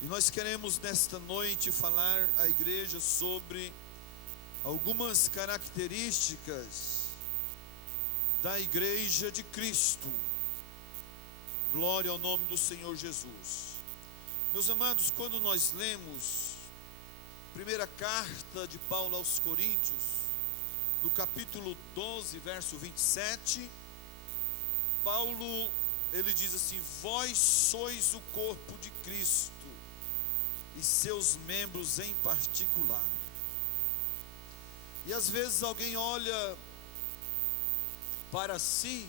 E nós queremos nesta noite falar à igreja sobre algumas características da igreja de Cristo. Glória ao nome do Senhor Jesus. Meus amados, quando nós lemos primeira carta de Paulo aos Coríntios, no capítulo 12, verso 27, Paulo, ele diz assim: vós sois o corpo de Cristo, e seus membros em particular. E às vezes alguém olha para si,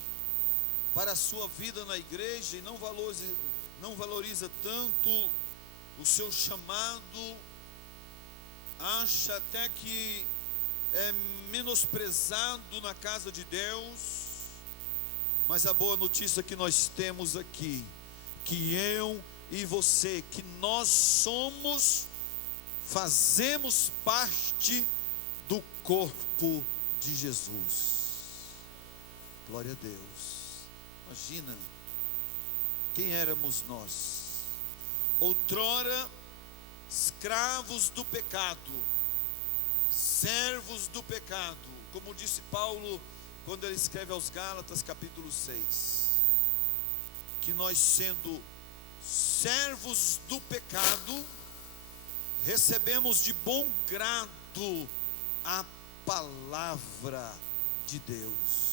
para a sua vida na igreja, e não valoriza tanto o seu chamado, acha até que é menosprezado na casa de Deus. Mas a boa notícia que nós temos aqui, que eu e você, que nós fazemos parte do corpo de Jesus. Glória a Deus. Imagina, quem éramos nós? Outrora, escravos do pecado, servos do pecado, como disse Paulo quando ele escreve aos Gálatas capítulo 6, que nós, sendo servos do pecado, recebemos de bom grado a palavra de Deus.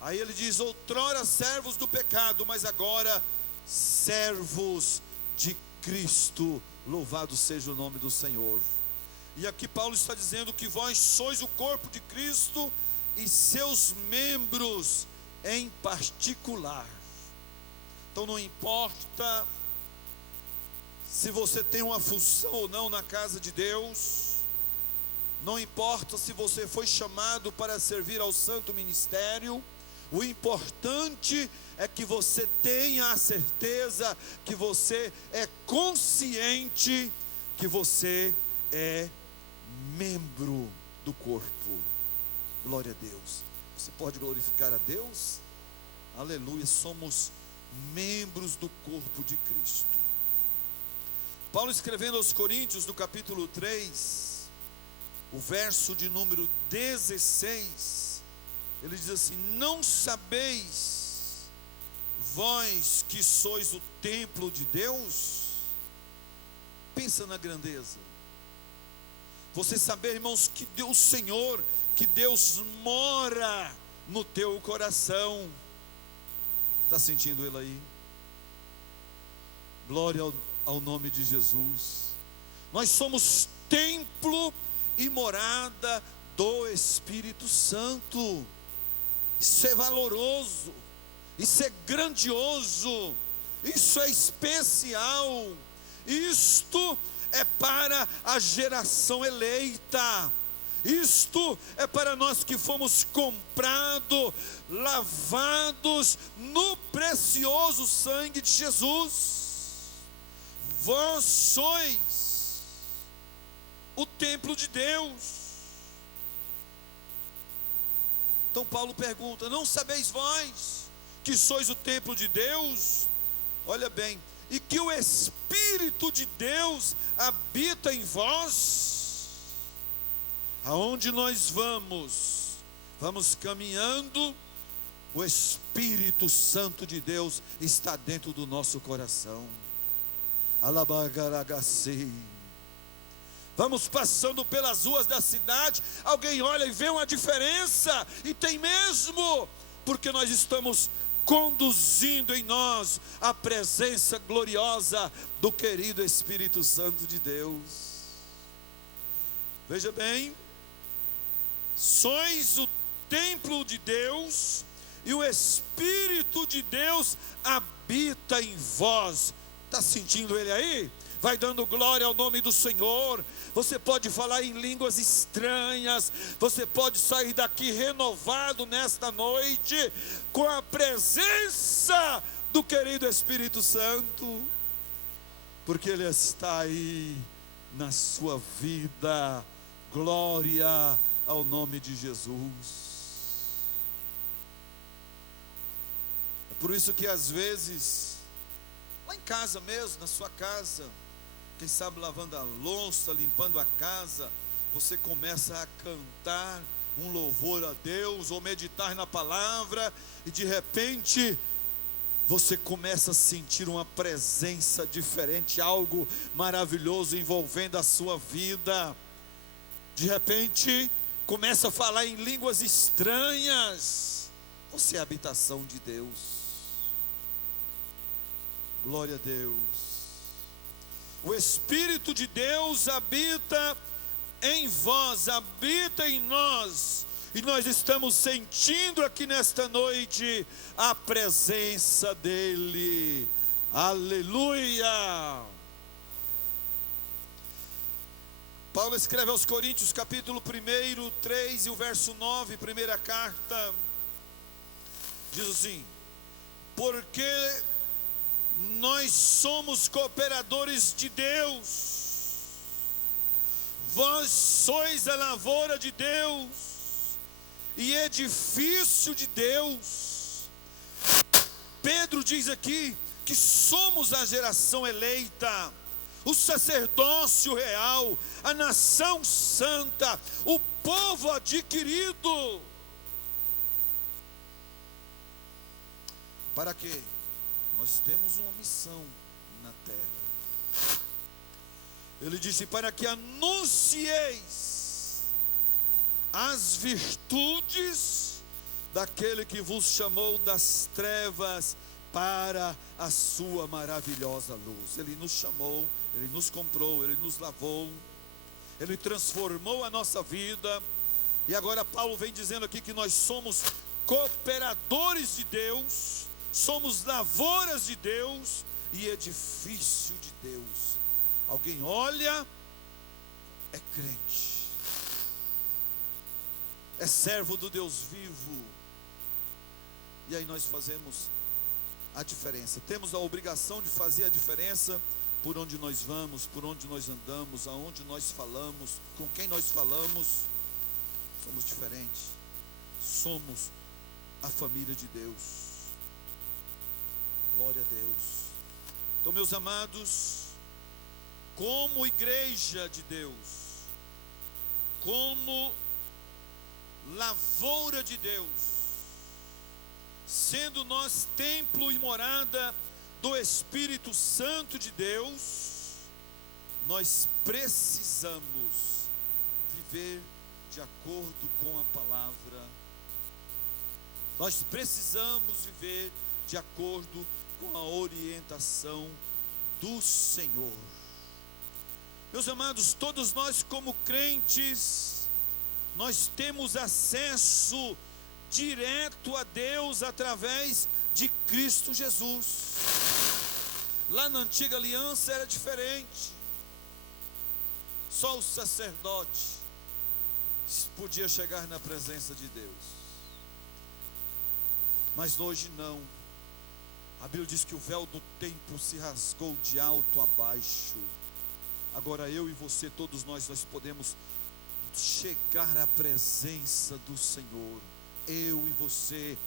Aí ele diz: outrora servos do pecado, mas agora servos de Cristo, louvado seja o nome do Senhor. E aqui Paulo está dizendo que vós sois o corpo de Cristo e seus membros em particular. Então não importa se você tem uma função ou não na casa de Deus, não importa se você foi chamado para servir ao santo ministério, o importante é que você tenha a certeza, que você é consciente, que você é membro do corpo. Glória a Deus. Você pode glorificar a Deus? Aleluia, somos membros do corpo de Cristo. Paulo, escrevendo aos Coríntios, no capítulo 3, o verso de número 16, ele diz assim: não sabeis vós que sois o templo de Deus? Pensa na grandeza. Você saber, irmãos, que Deus, Senhor, que Deus mora no teu coração. Está sentindo Ele aí? Glória ao nome de Jesus. Nós somos templo e morada do Espírito Santo. Isso é valoroso, isso é grandioso, isso é especial. Isto é para a geração eleita. Isto é para nós que fomos comprados, lavados no precioso sangue de Jesus. Vós sois o templo de Deus. Então Paulo pergunta: não sabeis vós que sois o templo de Deus? Olha bem, e que o Espírito de Deus habita em vós? Aonde nós vamos caminhando, o Espírito Santo de Deus está dentro do nosso coração. Alabagaragacei. Vamos passando pelas ruas da cidade, alguém olha e vê uma diferença, e tem mesmo, porque nós estamos conduzindo em nós a presença gloriosa do querido Espírito Santo de Deus. Veja bem, sois o templo de Deus, e o Espírito de Deus habita em vós. Está sentindo Ele aí? Vai dando glória ao nome do Senhor. Você pode falar em línguas estranhas, você pode sair daqui renovado nesta noite, com a presença do querido Espírito Santo, porque Ele está aí na sua vida. Glória ao nome de Jesus. É por isso que às vezes lá em casa mesmo, na sua casa, quem sabe lavando a louça, limpando a casa, você começa a cantar um louvor a Deus, ou meditar na palavra, e de repente você começa a sentir uma presença diferente, algo maravilhoso envolvendo a sua vida. De repente começa a falar em línguas estranhas. Você é a habitação de Deus. Glória a Deus. O Espírito de Deus habita em vós, habita em nós, e nós estamos sentindo aqui nesta noite a presença dEle. Aleluia! Paulo escreve aos Coríntios, capítulo 1, 3 e o verso 9, primeira carta, diz assim: porque nós somos cooperadores de Deus, vós sois a lavoura de Deus e edifício de Deus. Pedro diz aqui que somos a geração eleita, o sacerdócio real, a nação santa, o povo adquirido. Para quê? Nós temos uma missão na terra. Ele disse: para que anuncieis as virtudes daquele que vos chamou das trevas para a sua maravilhosa luz. Ele nos chamou, Ele nos comprou, Ele nos lavou, Ele transformou a nossa vida. E agora Paulo vem dizendo aqui que nós somos cooperadores de Deus, somos lavouras de Deus e edifício de Deus. Alguém olha, é crente, é servo do Deus vivo, e aí nós fazemos a diferença. Temos a obrigação de fazer a diferença por onde nós vamos, por onde nós andamos, aonde nós falamos, com quem nós falamos. Somos diferentes, somos a família de Deus. Glória a Deus. Então, meus amados, como igreja de Deus, como lavoura de Deus, sendo nós templo e morada do Espírito Santo de Deus, nós precisamos viver de acordo com a palavra. Nós precisamos viver de acordo com a orientação do Senhor. Meus amados, todos nós como crentes, nós temos acesso direto a Deus através de Cristo Jesus. Lá na antiga aliança era diferente. Só o sacerdote podia chegar na presença de Deus. Mas hoje não. A Bíblia diz que o véu do templo se rasgou de alto a baixo. Agora eu e você, todos nós podemos chegar à presença do Senhor. Eu e você,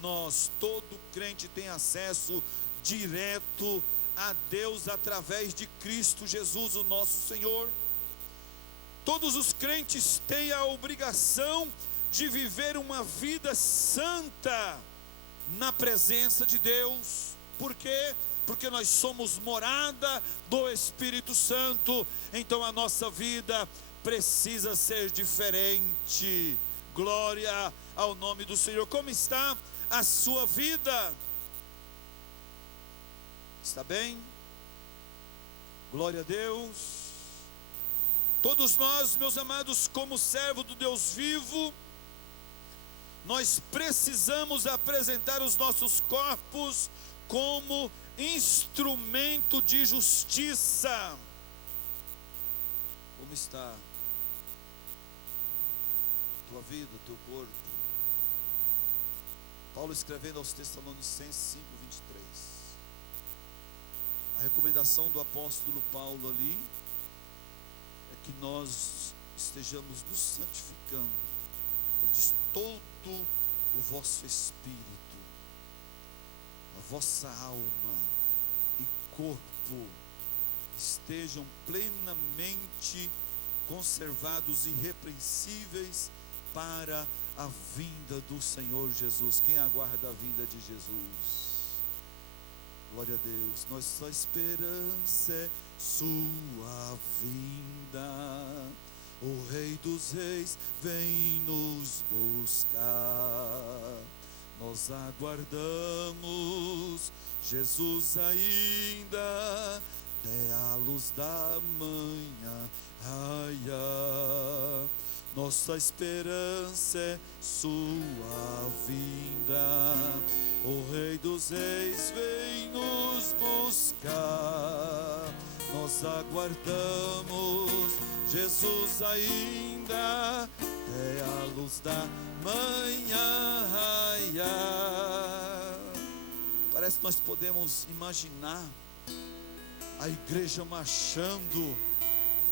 nós, todo crente tem acesso direto a Deus através de Cristo Jesus, o nosso Senhor. Todos os crentes têm a obrigação de viver uma vida santa na presença de Deus. Por quê? Porque nós somos morada do Espírito Santo. Então a nossa vida precisa ser diferente. Glória ao nome do Senhor. Como está a sua vida? Está bem? Glória a Deus. Todos nós, meus amados, como servo do Deus vivo, nós precisamos apresentar os nossos corpos como instrumento de justiça. Como está tua vida, teu corpo? Paulo escrevendo aos Tessalonicenses 5:23. A recomendação do apóstolo Paulo ali é que nós estejamos nos santificando. Ele diz: todo o vosso espírito, a vossa alma e corpo estejam plenamente conservados e irrepreensíveis para a vinda do Senhor Jesus. Quem aguarda a vinda de Jesus? Glória a Deus. Nossa esperança é sua vinda. O Rei dos Reis vem nos buscar. Nós aguardamos Jesus ainda até a luz da manhã raiar. Nossa esperança é sua vinda. O Rei dos Reis vem nos buscar. Nós aguardamos Jesus ainda até a luz da manhã raiar. Parece que nós podemos imaginar a igreja marchando,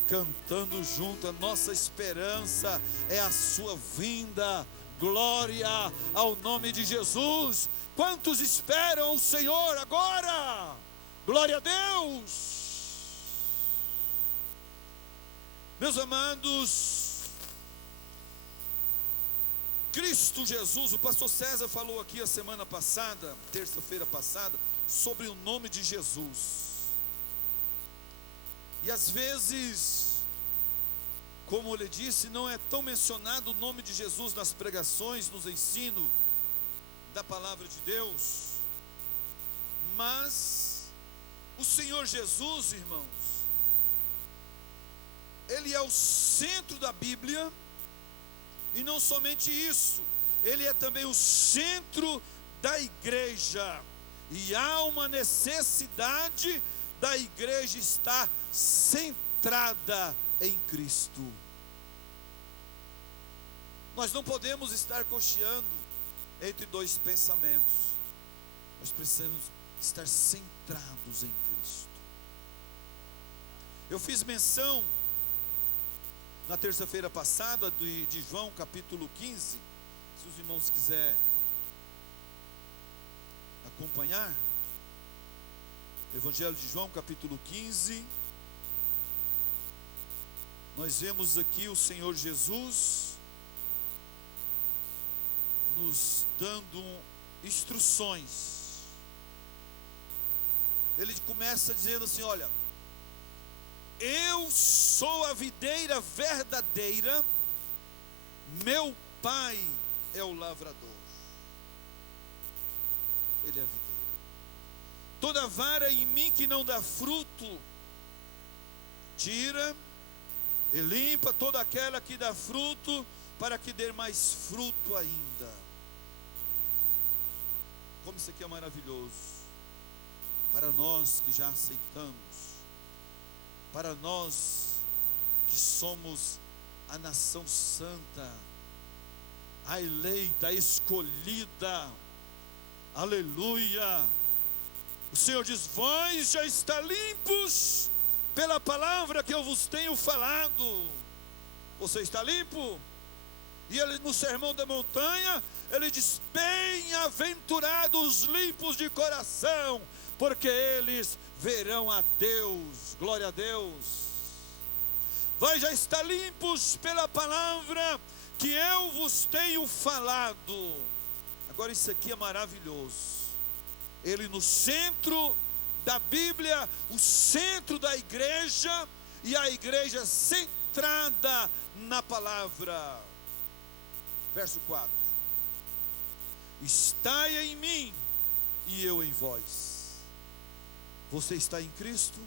cantando junto. A nossa esperança é a sua vinda. Glória ao nome de Jesus. Quantos esperam o Senhor agora? Glória a Deus. Meus amados, Cristo Jesus, o pastor César falou aqui a semana passada, terça-feira passada, sobre o nome de Jesus. E às vezes, como ele disse, não é tão mencionado o nome de Jesus nas pregações, nos ensinos da palavra de Deus. Mas o Senhor Jesus, irmãos, Ele é o centro da Bíblia. E não somente isso, Ele é também o centro da igreja. E há uma necessidade da igreja estar centrada em Cristo. Nós não podemos estar cocheando entre dois pensamentos. Nós precisamos estar centrados em Cristo. Eu fiz menção na terça-feira passada de João capítulo 15. Se os irmãos quiserem acompanhar, Evangelho de João capítulo 15, nós vemos aqui o Senhor Jesus nos dando instruções. Ele começa dizendo assim: olha, eu sou a videira verdadeira, meu Pai é o lavrador. Ele é a videira. Toda vara em mim que não dá fruto, tira e limpa. Toda aquela que dá fruto, para que dê mais fruto ainda. Como isso aqui é maravilhoso. Para nós que já aceitamos, para nós que somos a nação santa, a eleita, a escolhida, aleluia. O Senhor diz: vós já está limpos pela palavra que eu vos tenho falado. Você está limpo? E ele, no Sermão da Montanha, ele diz: bem-aventurados os limpos de coração, porque eles verão a Deus. Glória a Deus. Vós já está limpos pela palavra que eu vos tenho falado. Agora isso aqui é maravilhoso. Ele no centro da Bíblia, o centro da igreja, e a igreja centrada na palavra. Verso 4: estai em mim e eu em vós. Você está em Cristo?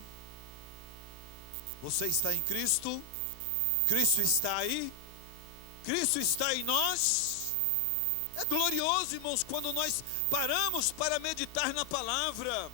Você está em Cristo? Cristo está aí? Cristo está em nós? É glorioso, irmãos, quando nós paramos para meditar na palavra,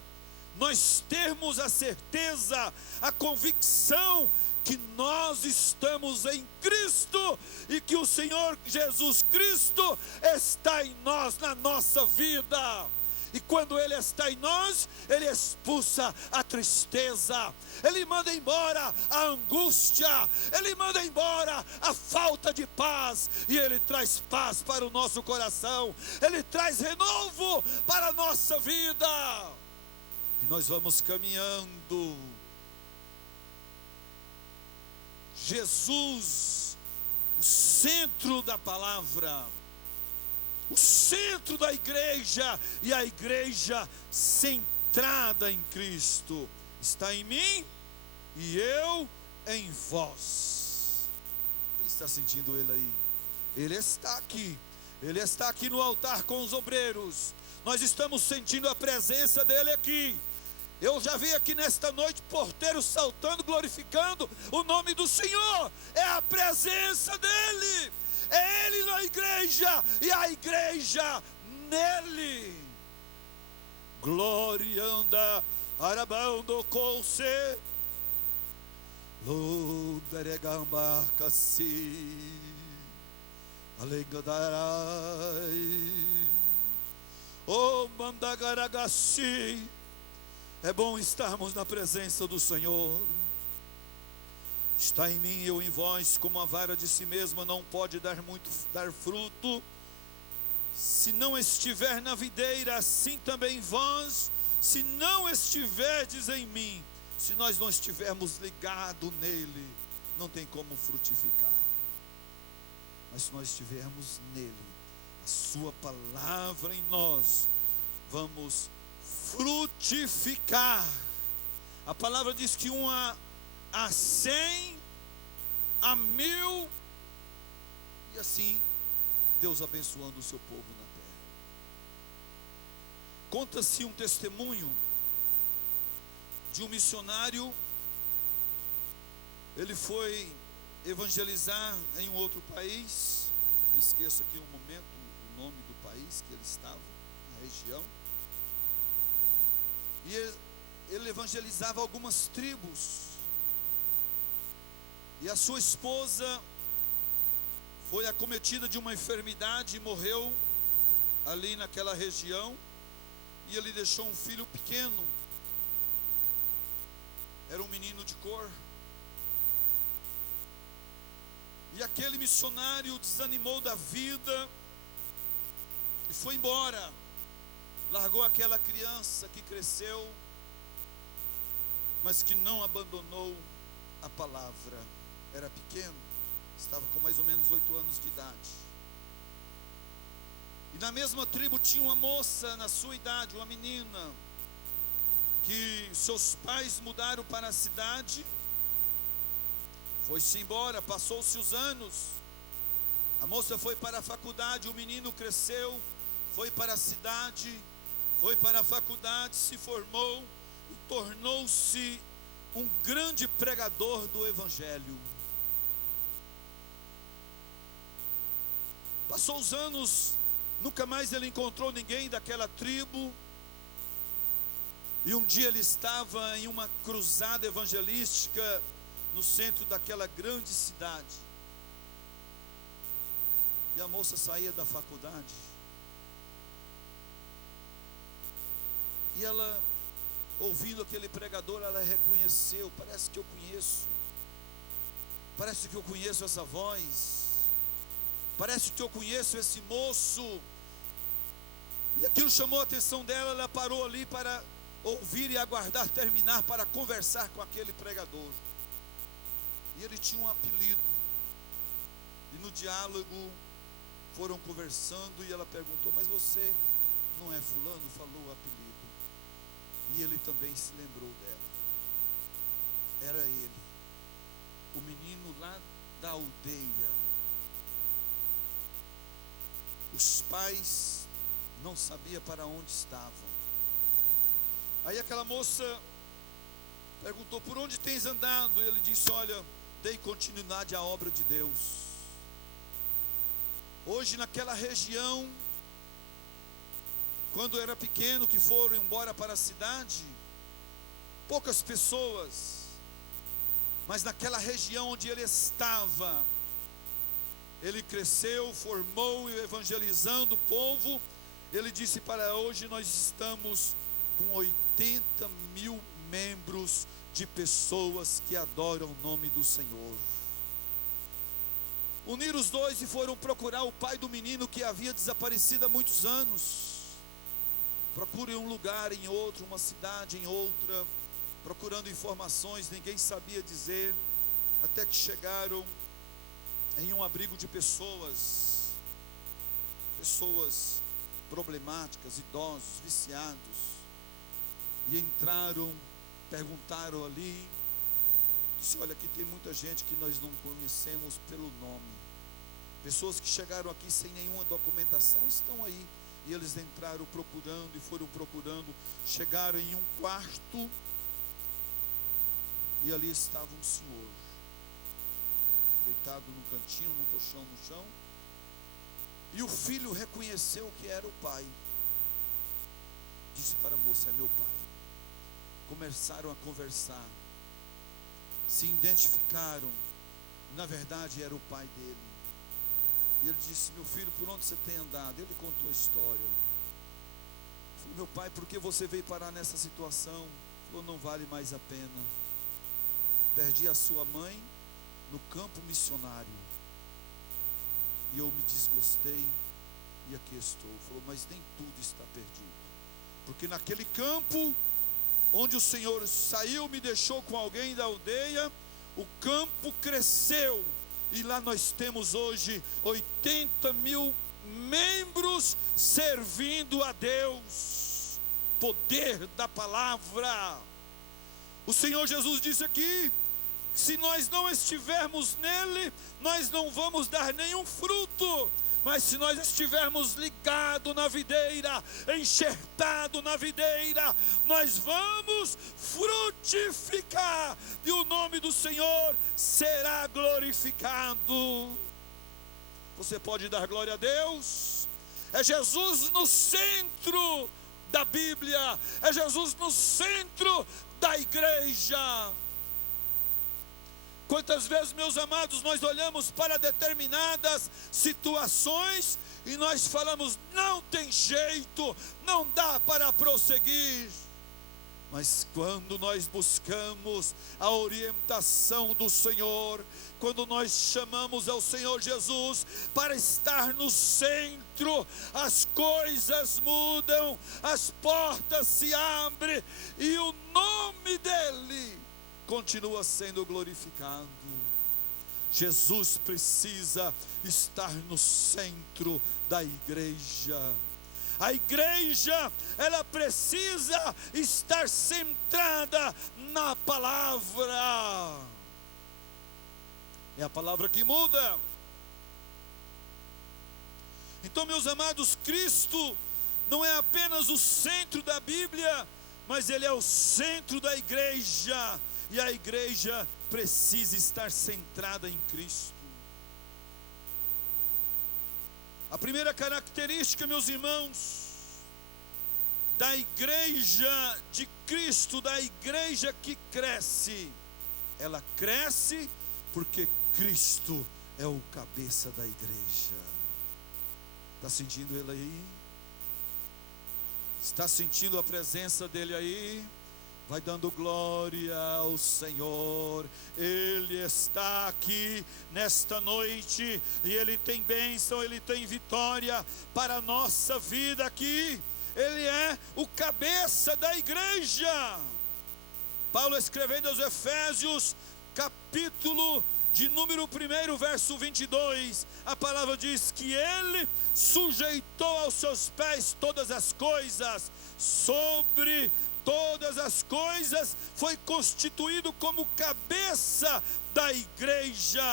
nós termos a certeza, a convicção que nós estamos em Cristo e que o Senhor Jesus Cristo está em nós, na nossa vida. E quando Ele está em nós, Ele expulsa a tristeza, Ele manda embora a angústia, Ele manda embora a falta de paz, e Ele traz paz para o nosso coração, Ele traz renovo para a nossa vida. E nós vamos caminhando. Jesus, o centro da palavra, o centro da igreja, e a igreja centrada em Cristo, está em mim e eu em vós. Quem está sentindo Ele aí? Ele está aqui. Ele está aqui no altar com os obreiros. Nós estamos sentindo a presença dele aqui. Eu já vi aqui nesta noite porteiros saltando, glorificando o nome do Senhor. É a presença dele. É ele na igreja e a igreja nele. Glória anda arabando com você. Lodaregamba casi. Alengadarai. Oh, mandagaragasi. É bom estarmos na presença do Senhor. Está em mim, eu em vós, como a vara de si mesma não pode dar fruto, se não estiver na videira, assim também vós, se não estiverdes em mim, se nós não estivermos ligados nele, não tem como frutificar. Mas se nós estivermos nele, a sua palavra em nós, vamos frutificar. A palavra diz que a 100, a 1000, e assim Deus abençoando o seu povo na terra. Conta-se um testemunho de um missionário. Ele foi evangelizar em um outro país. Me esqueço aqui um momento o nome do país que ele estava, na região. E ele evangelizava algumas tribos. E a sua esposa foi acometida de uma enfermidade e morreu ali naquela região. E ele deixou um filho pequeno. Era um menino de cor. E aquele missionário desanimou da vida e foi embora. Largou aquela criança que cresceu, mas que não abandonou a palavra. Era pequeno, estava com mais ou menos 8 anos de idade. E na mesma tribo tinha uma moça na sua idade, uma menina, que seus pais mudaram para a cidade. Foi-se embora, passou-se os anos. A moça foi para a faculdade, o menino cresceu, foi para a cidade, foi para a faculdade, se formou e tornou-se um grande pregador do evangelho. Passou os anos, nunca mais ele encontrou ninguém daquela tribo. E um dia ele estava em uma cruzada evangelística no centro daquela grande cidade. E a moça saía da faculdade. E ela, ouvindo aquele pregador, ela reconheceu: parece que eu conheço. Parece que eu conheço essa voz. Parece que eu conheço esse moço. E aquilo chamou a atenção dela. Ela parou ali para ouvir e aguardar terminar para conversar com aquele pregador. E ele tinha um apelido. E no diálogo foram conversando e ela perguntou: mas você não é fulano? Falou o apelido. E ele também se lembrou dela. Era ele, o menino lá da aldeia. Os pais não sabiam para onde estavam. Aí aquela moça perguntou: por onde tens andado? E ele disse: olha, dei continuidade à obra de Deus. Hoje naquela região, quando era pequeno, que foram embora para a cidade, poucas pessoas, mas naquela região onde ele estava, ele cresceu, formou e evangelizando o povo. Ele disse: para hoje nós estamos com 80 mil membros de pessoas que adoram o nome do Senhor. Uniram os dois e foram procurar o pai do menino que havia desaparecido há muitos anos. procure um lugar em outro, uma cidade em outra, procurando informações, ninguém sabia dizer, até que chegaram em um abrigo de pessoas problemáticas, idosos, viciados, e entraram, perguntaram ali, disse: olha, aqui tem muita gente que nós não conhecemos pelo nome, pessoas que chegaram aqui sem nenhuma documentação, estão aí. E eles entraram procurando e foram procurando, chegaram em um quarto, e ali estava um senhor, deitado num cantinho, num colchão no chão, e o filho reconheceu que era o pai, disse para a moça: é meu pai. Começaram a conversar, se identificaram, na verdade era o pai dele. E ele disse: meu filho, por onde você tem andado? Ele contou a história. Falei: meu pai, por que você veio parar nessa situação? Falou: não vale mais a pena. Perdi a sua mãe no campo missionário, e eu me desgostei, e aqui estou. Falou: mas nem tudo está perdido, porque naquele campo onde o Senhor saiu, me deixou com alguém da aldeia, o campo cresceu, e lá nós temos hoje 80 mil membros servindo a Deus. Poder da palavra. O Senhor Jesus disse aqui: se nós não estivermos nele, nós não vamos dar nenhum fruto. Mas se nós estivermos ligados na videira, enxertados na videira, nós vamos frutificar, e o nome do Senhor será glorificado. Você pode dar glória a Deus? É Jesus no centro da Bíblia, é Jesus no centro da igreja. Quantas vezes, meus amados, nós olhamos para determinadas situações e nós falamos: não tem jeito, não dá para prosseguir. Mas quando nós buscamos a orientação do Senhor, quando nós chamamos ao Senhor Jesus para estar no centro, as coisas mudam, as portas se abrem e o nome dEle continua sendo glorificado. Jesus precisa estar no centro da igreja. A igreja, ela precisa estar centrada na palavra. É a palavra que muda. Então, meus amados, Cristo não é apenas o centro da Bíblia, mas Ele é o centro da igreja. E a igreja precisa estar centrada em Cristo. A primeira característica, meus irmãos, da igreja de Cristo, da igreja que cresce, ela cresce porque Cristo é o cabeça da igreja. Está sentindo Ele aí? Está sentindo a presença dEle aí? Vai dando glória ao Senhor. Ele está aqui nesta noite, e Ele tem bênção, Ele tem vitória para a nossa vida aqui. Ele é o cabeça da igreja. Paulo, escrevendo aos Efésios, capítulo de número 1, verso 22, a palavra diz que Ele sujeitou aos seus pés todas as coisas, sobre todas as coisas, foi constituído como cabeça da igreja.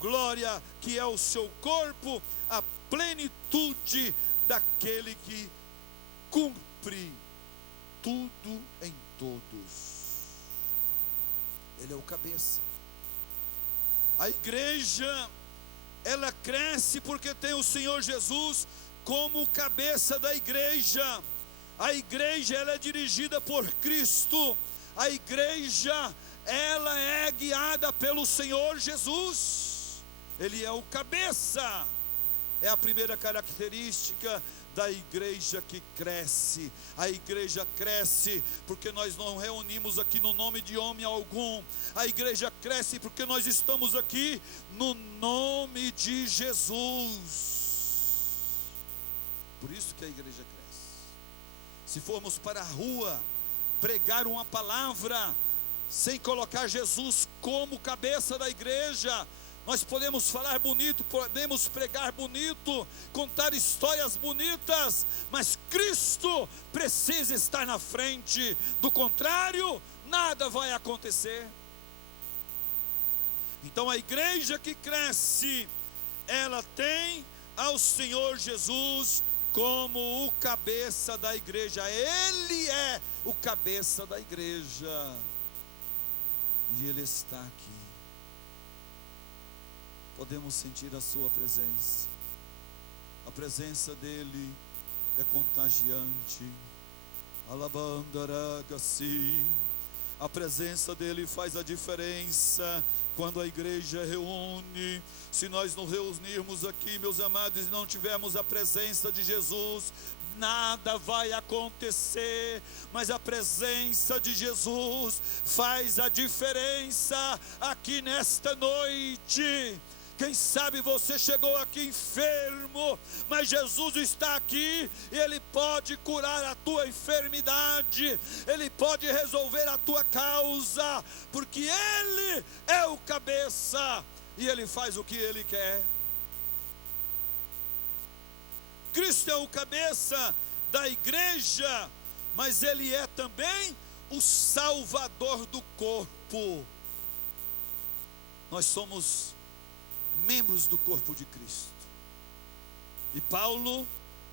Glória, que é o seu corpo, a plenitude daquele que cumpre tudo em todos. Ele é o cabeça. A igreja, ela cresce porque tem o Senhor Jesus como cabeça da igreja. A igreja, ela é dirigida por Cristo. A igreja, ela é guiada pelo Senhor Jesus. Ele é o cabeça. É a primeira característica da igreja que cresce. A igreja cresce porque nós não reunimos aqui no nome de homem algum. A igreja cresce porque nós estamos aqui no nome de Jesus. Por isso que a igreja cresce. Se formos para a rua pregar uma palavra sem colocar Jesus como cabeça da igreja, nós podemos falar bonito, podemos pregar bonito, contar histórias bonitas, mas Cristo precisa estar na frente, do contrário, nada vai acontecer. Então a igreja que cresce, ela tem ao Senhor Jesus como o cabeça da igreja. Ele é o cabeça da igreja, e Ele está aqui. Podemos sentir a sua presença. A presença dEle é contagiante. Alabandaragaci. A presença dEle faz a diferença quando a igreja reúne. Se nós nos reunirmos aqui, meus amados, e não tivermos a presença de Jesus, nada vai acontecer. Mas a presença de Jesus faz a diferença aqui nesta noite. Quem sabe você chegou aqui enfermo, mas Jesus está aqui e Ele pode curar a tua enfermidade, Ele pode resolver a tua causa, porque Ele é o cabeça e Ele faz o que Ele quer. Cristo é o cabeça da igreja, mas Ele é também o Salvador do corpo. Nós somos membros do corpo de Cristo. E Paulo,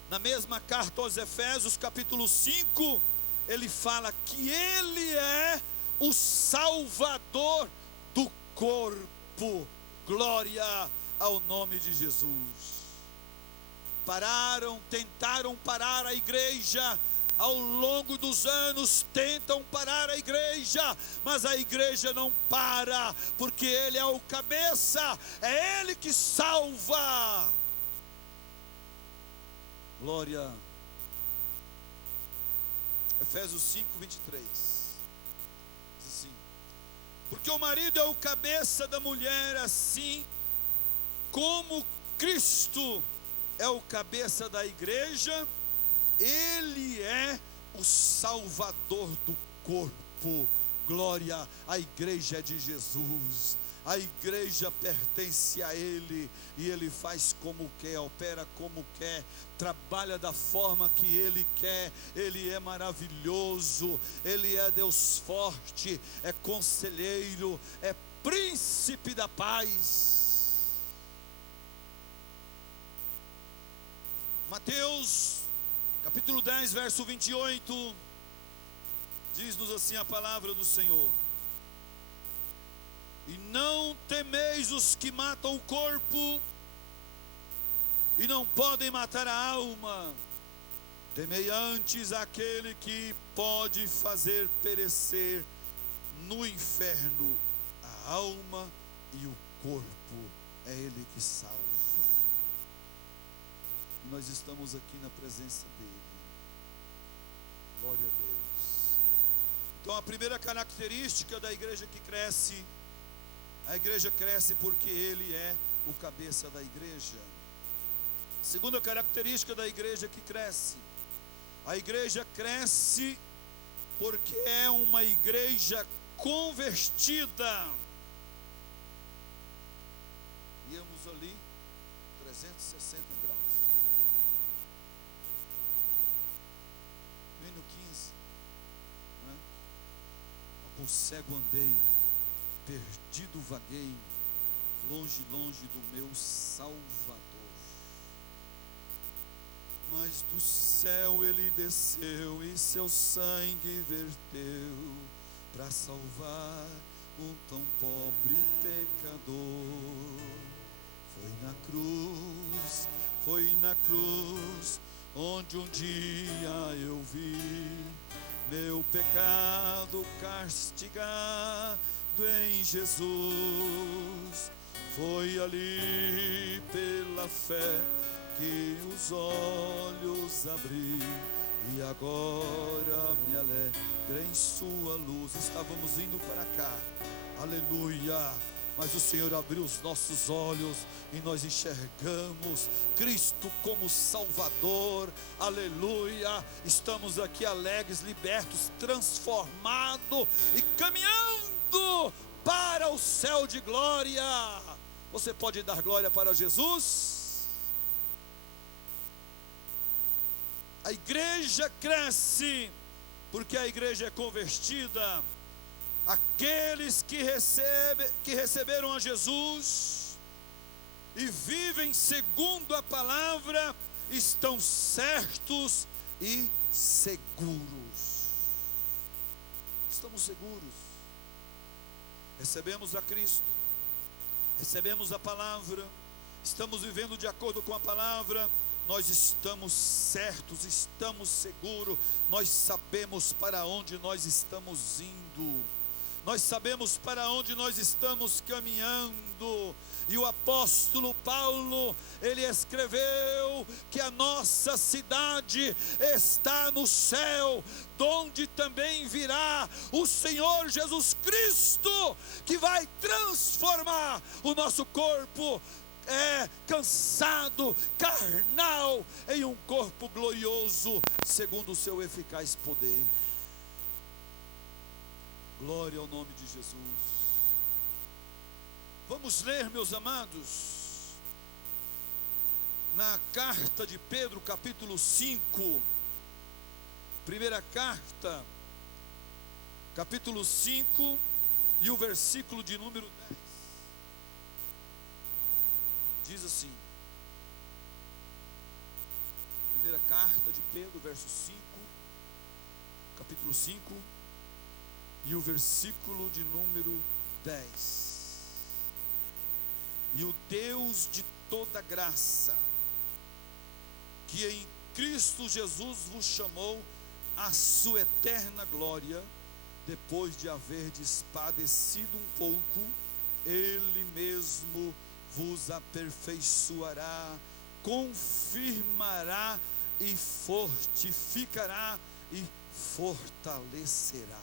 na mesma carta aos Efésios, capítulo 5, ele fala que Ele é o Salvador do corpo. Glória ao nome de Jesus. Tentaram parar a igreja. Ao longo dos anos tentam parar a igreja, mas a igreja não para, porque Ele é o cabeça, é Ele que salva. Glória. Efésios 5, 23. Diz assim: porque o marido é o cabeça da mulher, assim como Cristo é o cabeça da igreja, Ele é o Salvador do corpo. Glória, a igreja é de Jesus, a igreja pertence a Ele, e Ele faz como quer, opera como quer, trabalha da forma que Ele quer. Ele é maravilhoso, Ele é Deus forte, é conselheiro, é príncipe da paz. Mateus capítulo 10, verso 28, diz-nos assim a palavra do Senhor: e não temeis os que matam o corpo e não podem matar a alma, temei antes aquele que pode fazer perecer no inferno a alma e o corpo, é Ele que salva. Nós estamos aqui na presença dEle. Glória a Deus. Então a primeira característica da igreja que cresce, a igreja cresce porque Ele é o cabeça da igreja. Segunda característica da igreja que cresce, a igreja cresce porque é uma igreja convertida. Íamos ali 360 graus. No 15, né? Por cego andei, perdido vaguei, longe, longe do meu Salvador. Mas do céu Ele desceu e seu sangue verteu para salvar um tão pobre pecador. Foi na cruz onde um dia eu vi meu pecado castigado em Jesus. Foi ali pela fé que os olhos abri, e agora me alegra em sua luz. Estávamos indo para cá, aleluia, mas o Senhor abriu os nossos olhos e nós enxergamos Cristo como Salvador, aleluia. Estamos aqui alegres, libertos, transformados e caminhando para o céu de glória. Você pode dar glória para Jesus? A igreja cresce porque a igreja é convertida. Aqueles que receberam a Jesus e vivem segundo a palavra estão certos e seguros. Estamos seguros. Recebemos a Cristo, recebemos a palavra, estamos vivendo de acordo com a palavra. Nós estamos certos, estamos seguros, nós sabemos para onde nós estamos indo, nós sabemos para onde nós estamos caminhando. E o apóstolo Paulo, ele escreveu que a nossa cidade está no céu, donde também virá o Senhor Jesus Cristo, que vai transformar o nosso corpo cansado, carnal, em um corpo glorioso, segundo o seu eficaz poder. Glória ao nome de Jesus. Vamos ler, meus amados, na carta de Pedro, capítulo 5, primeira carta, capítulo 5, e o versículo de número 10. Diz assim, primeira carta de Pedro, verso 5, capítulo 5, e o versículo de número 10. E o Deus de toda graça, que em Cristo Jesus vos chamou à sua eterna glória, depois de haverdes padecido um pouco, Ele mesmo vos aperfeiçoará, confirmará e fortificará e fortalecerá.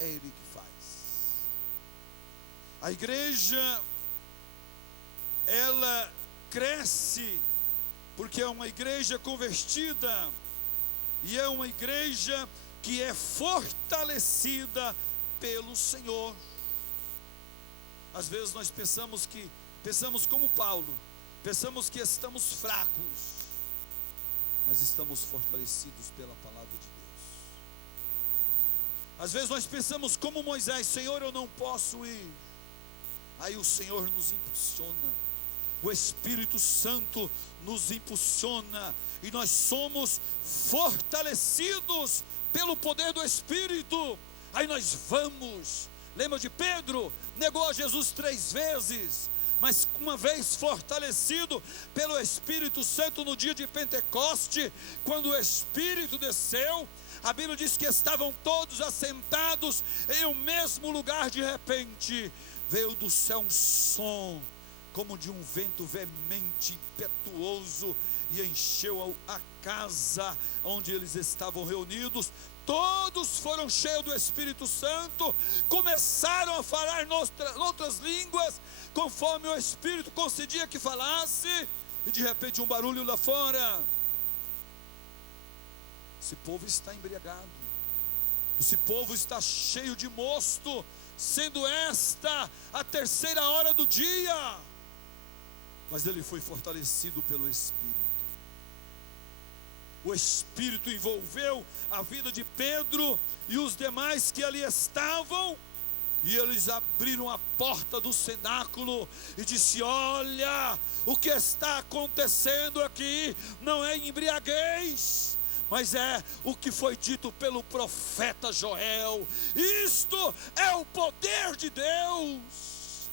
É Ele que faz. A igreja, ela cresce porque é uma igreja convertida e é uma igreja que é fortalecida pelo Senhor. Às vezes nós pensamos como Paulo, pensamos que estamos fracos, mas estamos fortalecidos pela palavra de Deus. Às vezes nós pensamos como Moisés: Senhor, eu não posso ir. Aí o Senhor nos impulsiona, o Espírito Santo nos impulsiona, e nós somos fortalecidos pelo poder do Espírito. Aí nós vamos. Lembra de Pedro? Negou a Jesus 3 vezes, mas uma vez fortalecido pelo Espírito Santo no dia de Pentecoste, quando o Espírito desceu, a Bíblia diz que estavam todos assentados em um mesmo lugar. De repente veio do céu um som como de um vento veemente, impetuoso, e encheu a casa onde eles estavam reunidos. Todos foram cheios do Espírito Santo, começaram a falar outras línguas, conforme o Espírito concedia que falasse, e de repente um barulho lá fora. Esse povo está embriagado, esse povo está cheio de mosto, sendo esta a 3ª hora do dia. Mas ele foi fortalecido pelo Espírito. O Espírito envolveu a vida de Pedro e os demais que ali estavam, e eles abriram a porta do cenáculo e disse: olha, o que está acontecendo aqui não é embriaguez, mas é o que foi dito pelo profeta Joel. Isto é o poder de Deus.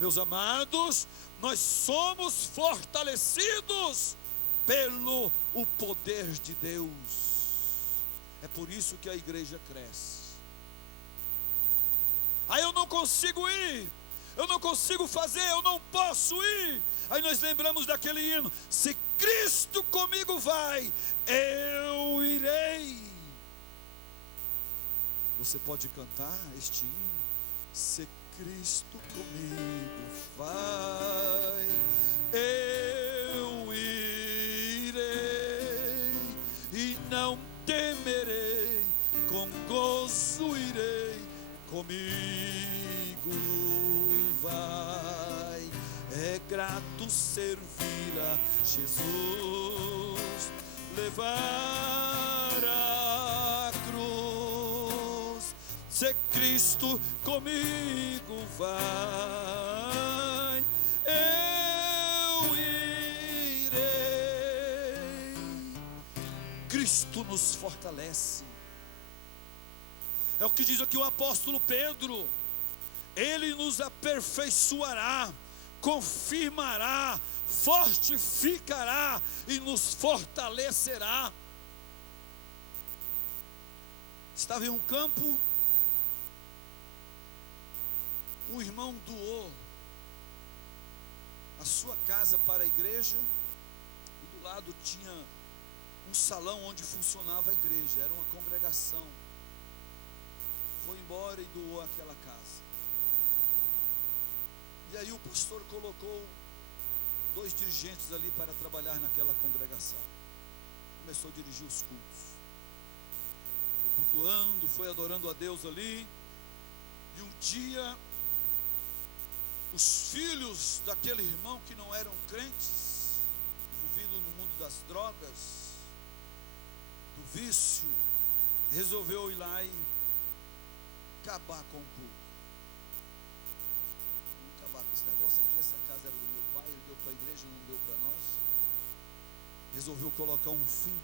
Meus amados, nós somos fortalecidos pelo o poder de Deus. É por isso que a igreja cresce. Aí eu não consigo ir, eu não consigo fazer, eu não posso ir. Aí nós lembramos daquele hino: se Cristo comigo vai, eu irei. Você pode cantar este hino: Se Cristo comigo vai, eu irei e não temerei, com gozo irei, comigo vai. É grato servir a Jesus, levar a cruz. Se Cristo comigo vai, eu irei. Cristo nos fortalece. É o que diz aqui o apóstolo Pedro. Ele nos aperfeiçoará, confirmará, fortificará e nos fortalecerá. Estava em um campo, um irmão doou a sua casa para a igreja, e do lado tinha um salão onde funcionava a igreja, era uma congregação. Foi embora e doou aquela casa. E aí o pastor colocou 2 dirigentes ali para trabalhar naquela congregação. Começou a dirigir os cultos. Foi cultuando, foi adorando a Deus ali. E um dia, os filhos daquele irmão que não eram crentes, envolvidos no mundo das drogas, do vício, resolveu ir lá e acabar com o culto. Vamos acabar com esse negócio aqui. Essa casa era do meu pai, ele deu para a igreja, não deu para nós. Resolveu colocar um fim.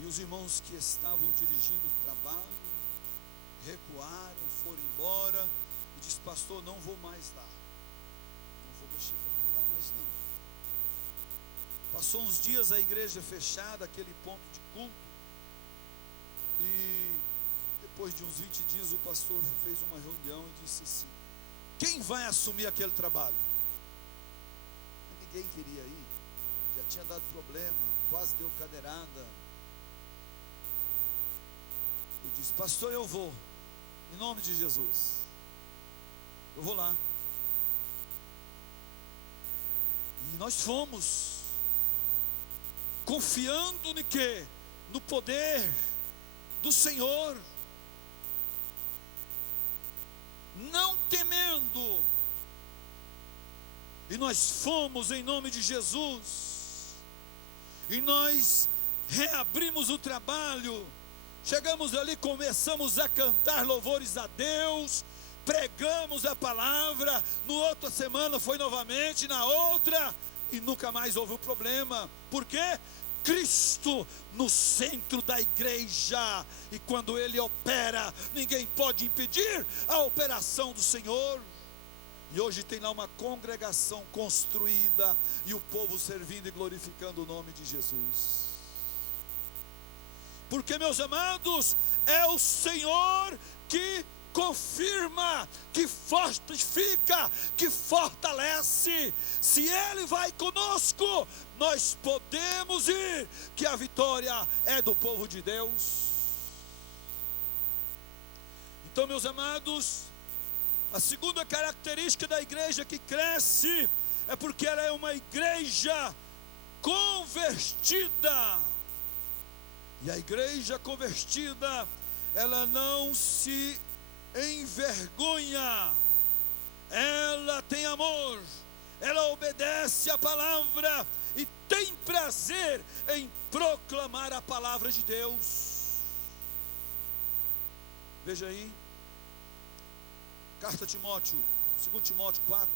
E os irmãos que estavam dirigindo o trabalho recuaram, foram embora e disse: pastor, não vou mais lá, não vou mexer com aquilo lá mais não. Passou uns dias, a igreja fechada, aquele ponto de culto, e depois de uns 20 dias o pastor fez uma reunião e disse assim: quem vai assumir aquele trabalho? Ninguém queria ir, já tinha dado problema, quase deu cadeirada. Eu disse: pastor, eu vou, em nome de Jesus, eu vou lá. E nós fomos, confiando no quê? No poder do Senhor, não temendo. E nós fomos em nome de Jesus, e nós reabrimos o trabalho. Chegamos ali, começamos a cantar louvores a Deus, pregamos a palavra. No outra semana foi novamente, na outra, e nunca mais houve o problema. Por quê? Cristo no centro da igreja, e quando Ele opera, ninguém pode impedir a operação do Senhor. E hoje tem lá uma congregação construída, e o povo servindo e glorificando o nome de Jesus. Porque, meus amados, é o Senhor que confirma, que fortifica, que fortalece. Se Ele vai conosco, nós podemos ir, que a vitória é do povo de Deus. Então, meus amados, a segunda característica da igreja que cresce é porque ela é uma igreja convertida. E a igreja convertida, ela não se envergonha, ela tem amor, ela obedece a palavra e tem prazer em proclamar a palavra de Deus. Veja aí, carta a Timóteo, 2 Timóteo 4,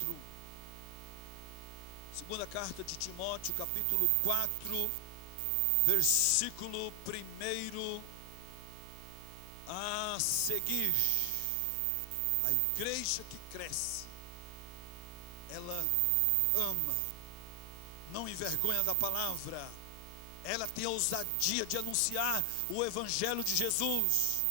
segunda carta de Timóteo, capítulo 4, versículo 1 a seguir. A igreja que cresce, ela ama, não envergonha da palavra, ela tem a ousadia de anunciar o evangelho de Jesus.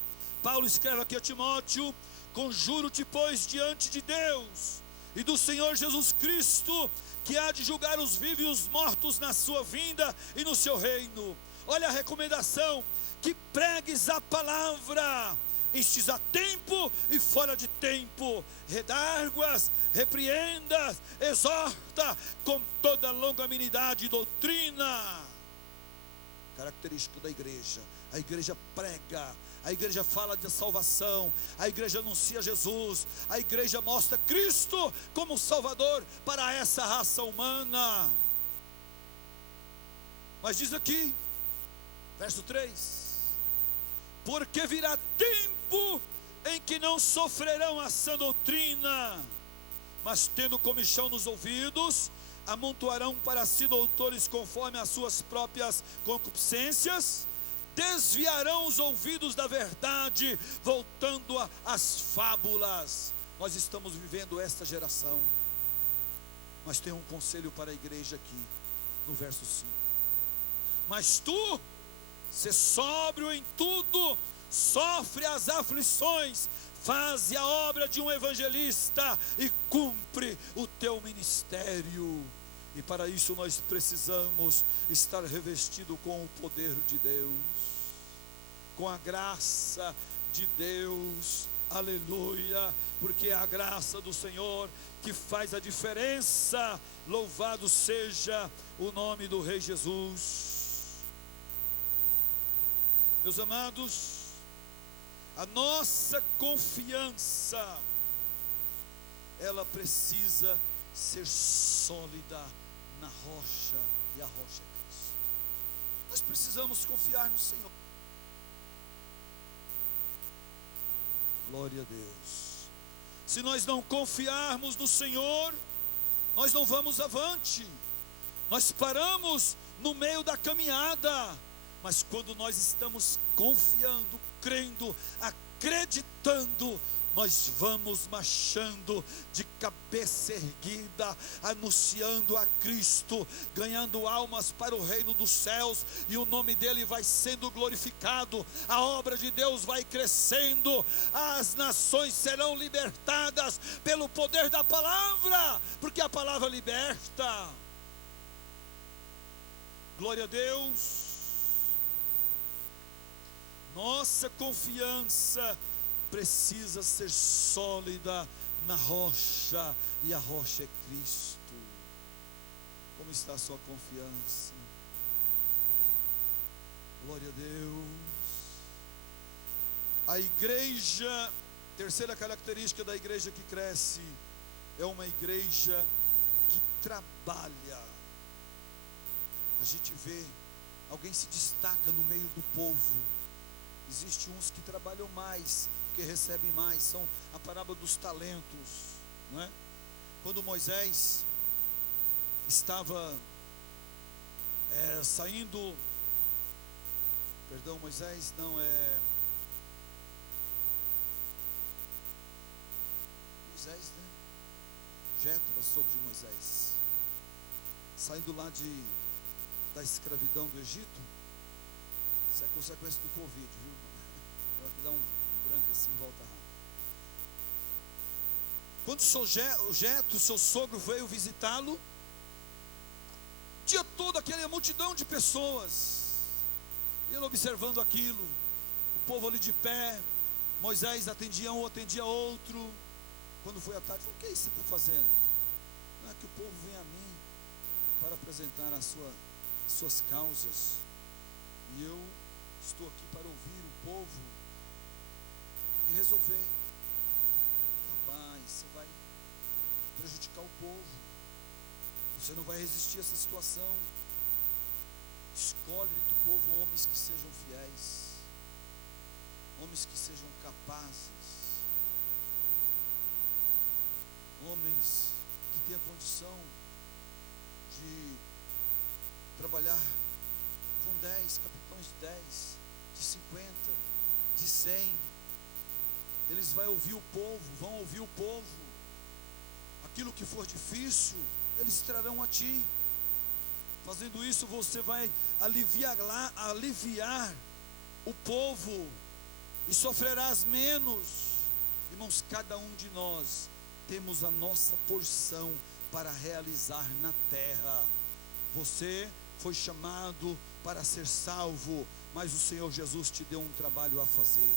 Paulo escreve aqui a Timóteo: conjuro-te, pois, diante de Deus e do Senhor Jesus Cristo, que há de julgar os vivos e os mortos na sua vinda e no seu reino. Olha a recomendação: que pregues a palavra instes a tempo e fora de tempo, redarguas, repreendas, exorta com toda longanimidade e doutrina. Característica da igreja: a igreja prega, a igreja fala de salvação, a igreja anuncia Jesus, a igreja mostra Cristo como Salvador para essa raça humana. Mas diz aqui, verso 3: porque virá tempo em que não sofrerão a sã doutrina, mas tendo comichão nos ouvidos, amontoarão para si doutores conforme as suas próprias concupiscências, desviarão os ouvidos da verdade, voltando às fábulas. Nós estamos vivendo esta geração, mas tem um conselho para a igreja aqui, no verso 5: mas tu, sê sóbrio em tudo, sofre as aflições, faze a obra de um evangelista e cumpre o teu ministério. E para isso nós precisamos estar revestido com o poder de Deus, com a graça de Deus, aleluia, porque é a graça do Senhor que faz a diferença. Louvado seja o nome do Rei Jesus. Meus amados, a nossa confiança, ela precisa ser sólida na rocha, e a rocha é Cristo. Nós precisamos confiar no Senhor. Glória a Deus. Se nós não confiarmos no Senhor, nós não vamos avante, nós paramos no meio da caminhada. Mas quando nós estamos confiando, crendo, acreditando, nós vamos marchando de cabeça erguida, anunciando a Cristo, ganhando almas para o reino dos céus, e o nome dele vai sendo glorificado, a obra de Deus vai crescendo, as nações serão libertadas pelo poder da palavra, porque a palavra liberta. Glória a Deus. Nossa confiança precisa ser sólida na rocha, e a rocha é Cristo. Como está a sua confiança? Glória a Deus. A igreja, terceira característica da igreja que cresce, é uma igreja que trabalha. A gente vê, alguém se destaca no meio do povo. Existem uns que trabalham mais, que recebem mais, são a parábola dos talentos, não é? Quando Moisés estava saindo, perdão, Moisés não é Moisés, né? Jétro, sogro de Moisés, saindo lá da escravidão do Egito. Isso é consequência do Covid, viu? Vai dar um branco assim, volta rápido. Quando o Jetro, seu sogro, veio visitá-lo, dia todo aquela multidão de pessoas, ele observando aquilo, o povo ali de pé, Moisés atendia um, atendia outro. Quando foi à tarde, falou: o que é isso que você está fazendo? Não é que o povo vem a mim para apresentar as suas causas, e eu estou aqui para ouvir o povo e resolver. Rapaz, você vai prejudicar o povo, você não vai resistir a essa situação. Escolhe do povo homens que sejam fiéis, homens que sejam capazes, homens que tenham condição de trabalhar com 10, capitães de 10, de 50, de 100. Eles vão ouvir o povo. Aquilo que for difícil, eles trarão a ti. Fazendo isso, você vai aliviar o povo e sofrerás menos. Irmãos, cada um de nós temos a nossa porção para realizar na terra. Você foi chamado para ser salvo, mas o Senhor Jesus te deu um trabalho a fazer.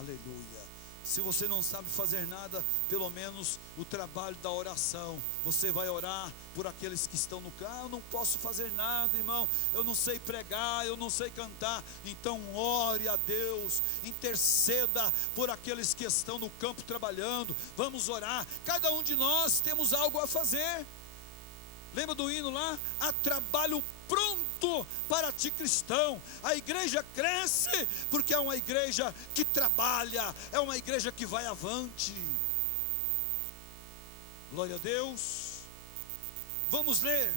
Aleluia. Se você não sabe fazer nada, pelo menos o trabalho da oração. Você vai orar por aqueles que estão no campo. Eu não posso fazer nada, irmão. Eu não sei pregar, eu não sei cantar. Então ore a Deus, interceda por aqueles que estão no campo trabalhando. Vamos orar. Cada um de nós temos algo a fazer. Lembra do hino lá? Há trabalho pronto para ti, cristão. A igreja cresce porque é uma igreja que trabalha, é uma igreja que vai avante. Glória a Deus. Vamos ler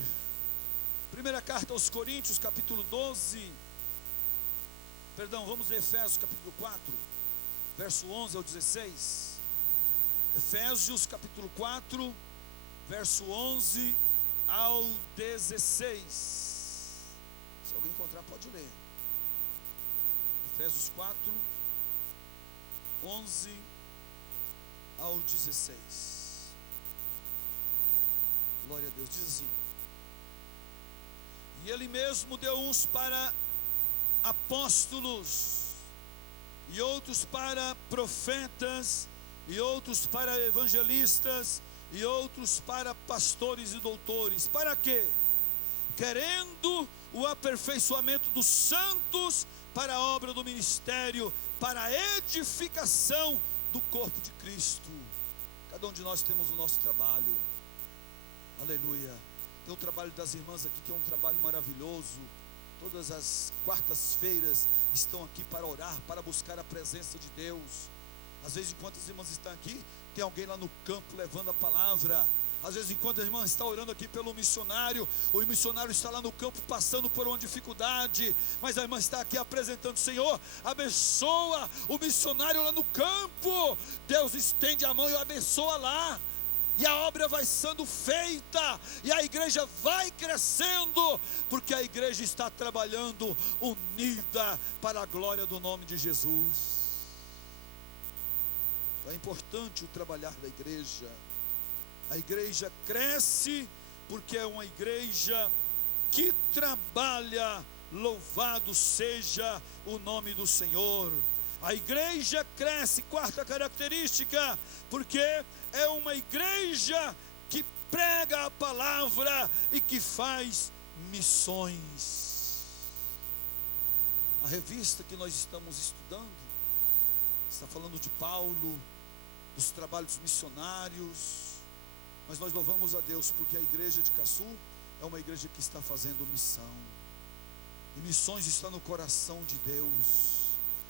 primeira carta aos Coríntios, capítulo 12. Perdão, vamos ler Efésios, capítulo 4, verso 11 ao 16. Efésios, capítulo 4, verso 11 ao 16. Se alguém encontrar, pode ler. Efésios 4, 11 ao 16. Glória a Deus. Diz assim: e ele mesmo deu uns para apóstolos, e outros para profetas, e outros para evangelistas, e outros para pastores e doutores. Para quê? Querendo o aperfeiçoamento dos santos para a obra do ministério, para a edificação do corpo de Cristo. Cada um de nós temos o nosso trabalho. Aleluia. Tem o trabalho das irmãs aqui, que é um trabalho maravilhoso. Todas as quartas-feiras estão aqui para orar, para buscar a presença de Deus. Às vezes, enquanto as irmãs estão aqui, tem alguém lá no campo levando a palavra. Às vezes, enquanto a irmã está orando aqui pelo missionário, o missionário está lá no campo passando por uma dificuldade, mas a irmã está aqui apresentando: Senhor, abençoa o missionário lá no campo. Deus estende a mão e o abençoa lá, e a obra vai sendo feita, e a igreja vai crescendo, porque a igreja está trabalhando unida para a glória do nome de Jesus. É importante o trabalhar da igreja. A igreja cresce porque é uma igreja que trabalha. Louvado seja o nome do Senhor. A igreja cresce, quarta característica, porque é uma igreja que prega a palavra e que faz missões. A revista que nós estamos estudando está falando de Paulo, dos trabalhos missionários, mas nós louvamos a Deus porque a igreja de Caçu é uma igreja que está fazendo missão, e missões está no coração de Deus.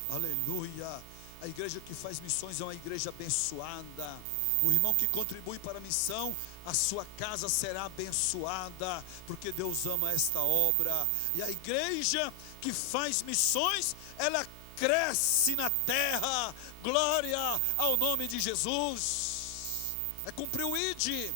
Aleluia. A igreja que faz missões é uma igreja abençoada. O irmão que contribui para a missão, a sua casa será abençoada, porque Deus ama esta obra. E a igreja que faz missões, ela cresce na terra. Glória ao nome de Jesus. É cumprir o ide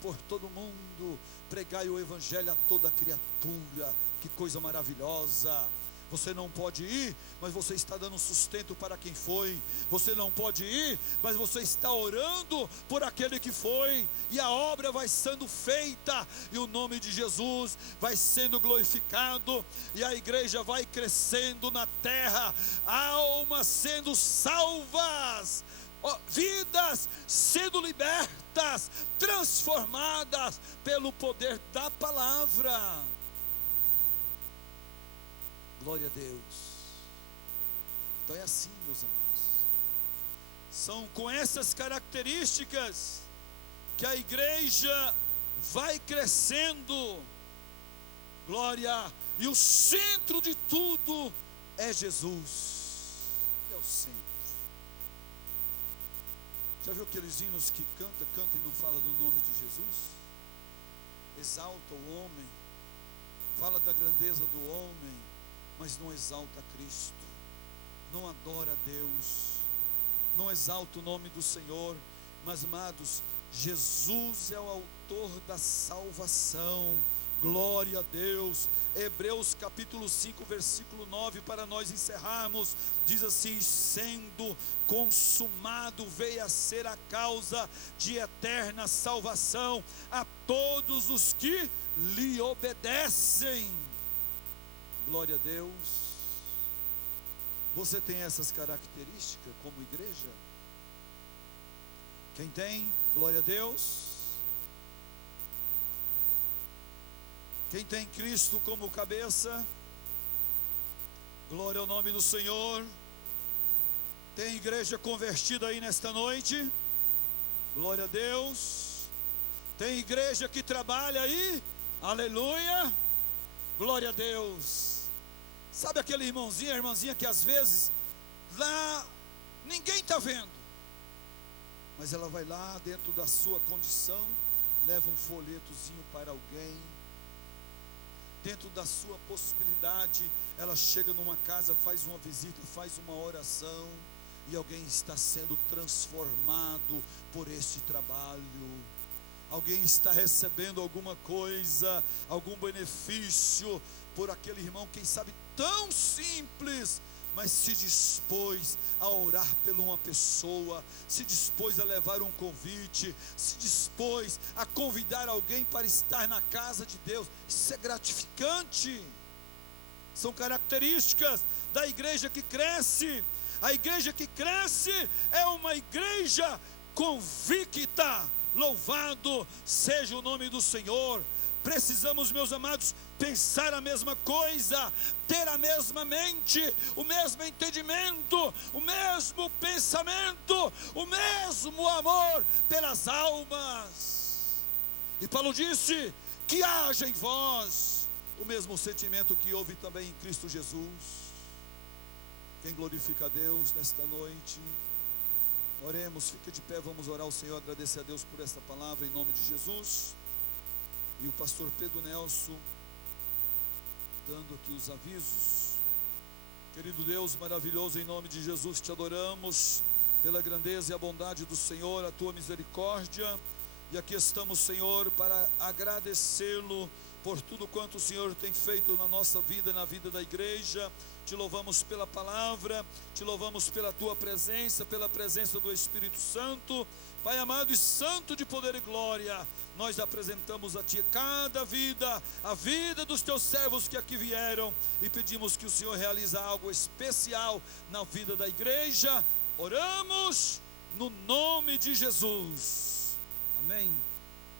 por todo mundo, pregai o evangelho a toda criatura. Que coisa maravilhosa. Você não pode ir, mas você está dando sustento para quem foi. Você não pode ir, mas você está orando por aquele que foi. E a obra vai sendo feita, e o nome de Jesus vai sendo glorificado, e a igreja vai crescendo na terra. Almas sendo salvas, vidas sendo libertas, transformadas pelo poder da palavra. Glória a Deus. Então é assim, meus amados. São com essas características que a igreja vai crescendo. Glória. E o centro de tudo é Jesus. É o centro. Já viu aqueles hinos que canta e não fala do nome de Jesus? Exalta o homem, fala da grandeza do homem, mas não exalta Cristo, não adora a Deus, não exalta o nome do Senhor. Mas, amados, Jesus é o autor da salvação. Glória a Deus. Hebreus capítulo 5, versículo 9, para nós encerrarmos, diz assim: sendo consumado veio a ser a causa de eterna salvação a todos os que lhe obedecem. Glória a Deus. Você tem essas características como igreja? Quem tem, glória a Deus. Quem tem Cristo como cabeça, glória ao nome do Senhor. Tem igreja convertida aí nesta noite? Glória a Deus. Tem igreja que trabalha aí? Aleluia. Glória a Deus. Sabe aquele irmãozinho, a irmãzinha que às vezes lá ninguém está vendo, mas ela vai lá dentro da sua condição, leva um folhetozinho para alguém. Dentro da sua possibilidade, ela chega numa casa, faz uma visita, faz uma oração, e alguém está sendo transformado por este trabalho. Alguém está recebendo alguma coisa, algum benefício por aquele irmão, quem sabe tão simples, mas se dispôs a orar por uma pessoa, se dispôs a levar um convite, se dispôs a convidar alguém para estar na casa de Deus. Isso é gratificante. São características da igreja que cresce. A igreja que cresce é uma igreja convicta. Louvado seja o nome do Senhor. Precisamos, meus amados, pensar a mesma coisa, ter a mesma mente, o mesmo entendimento, o mesmo pensamento, o mesmo amor pelas almas. E Paulo disse: que haja em vós o mesmo sentimento que houve também em Cristo Jesus. Quem glorifica a Deus nesta noite? Oremos, fique de pé, vamos orar ao Senhor, agradecer a Deus por esta palavra em nome de Jesus. E o pastor Pedro Nelson dando aqui os avisos. Querido Deus maravilhoso, em nome de Jesus te adoramos pela grandeza e a bondade do Senhor, a tua misericórdia, e aqui estamos, Senhor, para agradecê-lo por tudo quanto o Senhor tem feito na nossa vida, na vida da igreja. Te louvamos pela palavra, te louvamos pela tua presença, pela presença do Espírito Santo. Pai amado e santo de poder e glória, nós apresentamos a ti cada vida, a vida dos teus servos que aqui vieram, e pedimos que o Senhor realize algo especial na vida da igreja. Oramos no nome de Jesus, amém.